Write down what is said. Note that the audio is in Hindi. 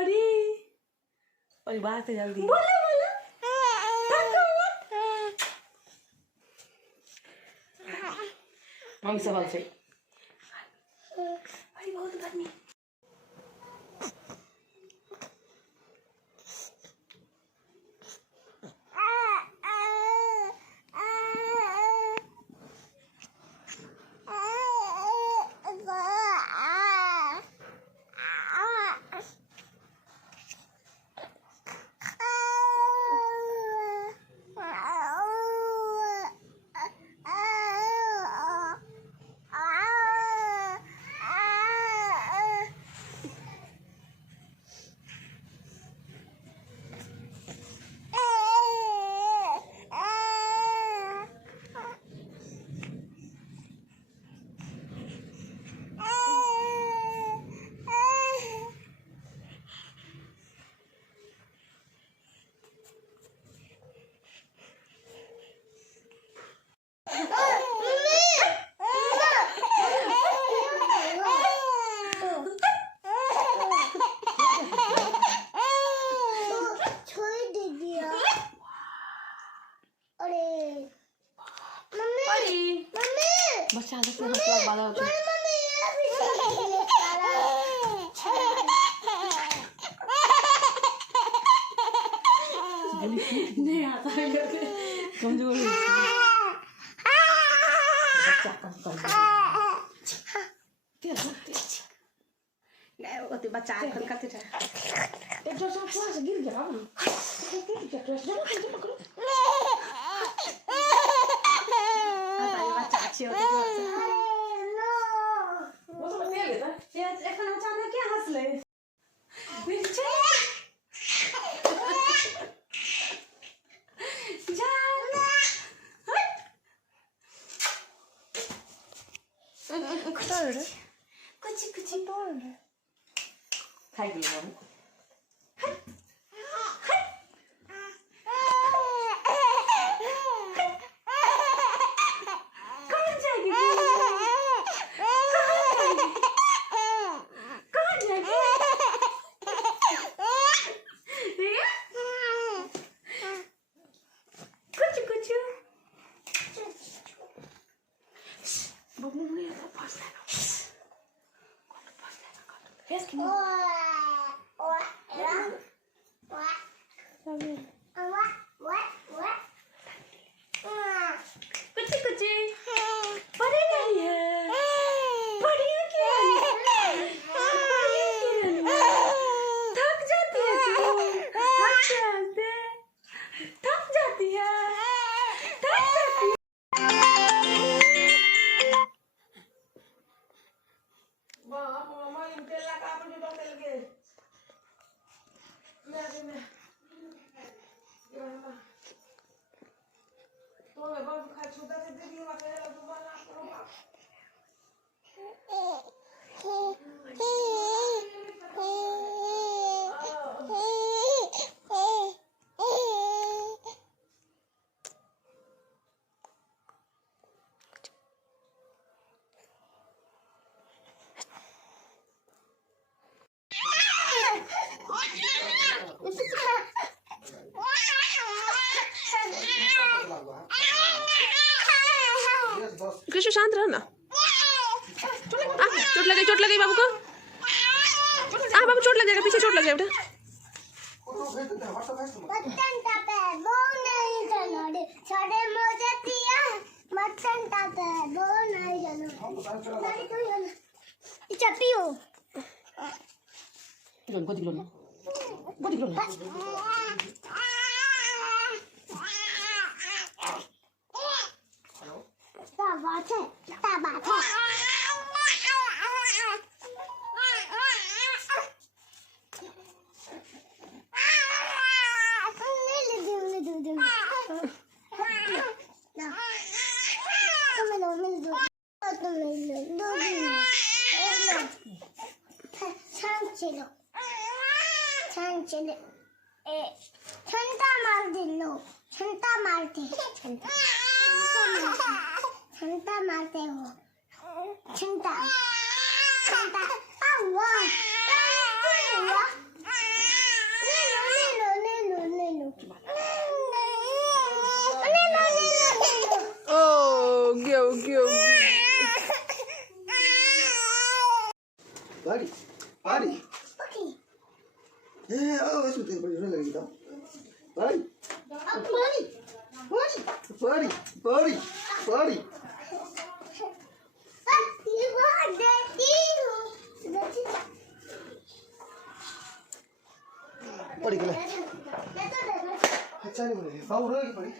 परी परी बात है जल्दी बोला मम्मी सवाल से परी बहुत गर्मी बच्चा देखते हैं हंसला वाला होता है नहीं आता है कमजोर है बच्चा कम नहीं वो तो बच्चा आजकल का तेरा एक जो सब क्लास गिर गया ना क्लास जमा करो बच्चा अच्छे होते हैं वो तो मैं लेता ये এখন अचानक क्या हंस ले नीचे जा कुछ तोड़ खाई गई मम्मी कृष्ण शांत रहो ना चोट लगी बाबू को बाबू चोट लग जाएगा पीछे चोट लग जाएगा छंटा मार दे लो छंटा मारते छंटा मारते हो छंटा छंटा okay okay Pari, pari. Okay. Eso te pone una grita. Pari, pari, pari, pari, pari, pari. You want that too. Pari kena. That's अच्छा नहीं बोले बाबू रोएगी पड़ी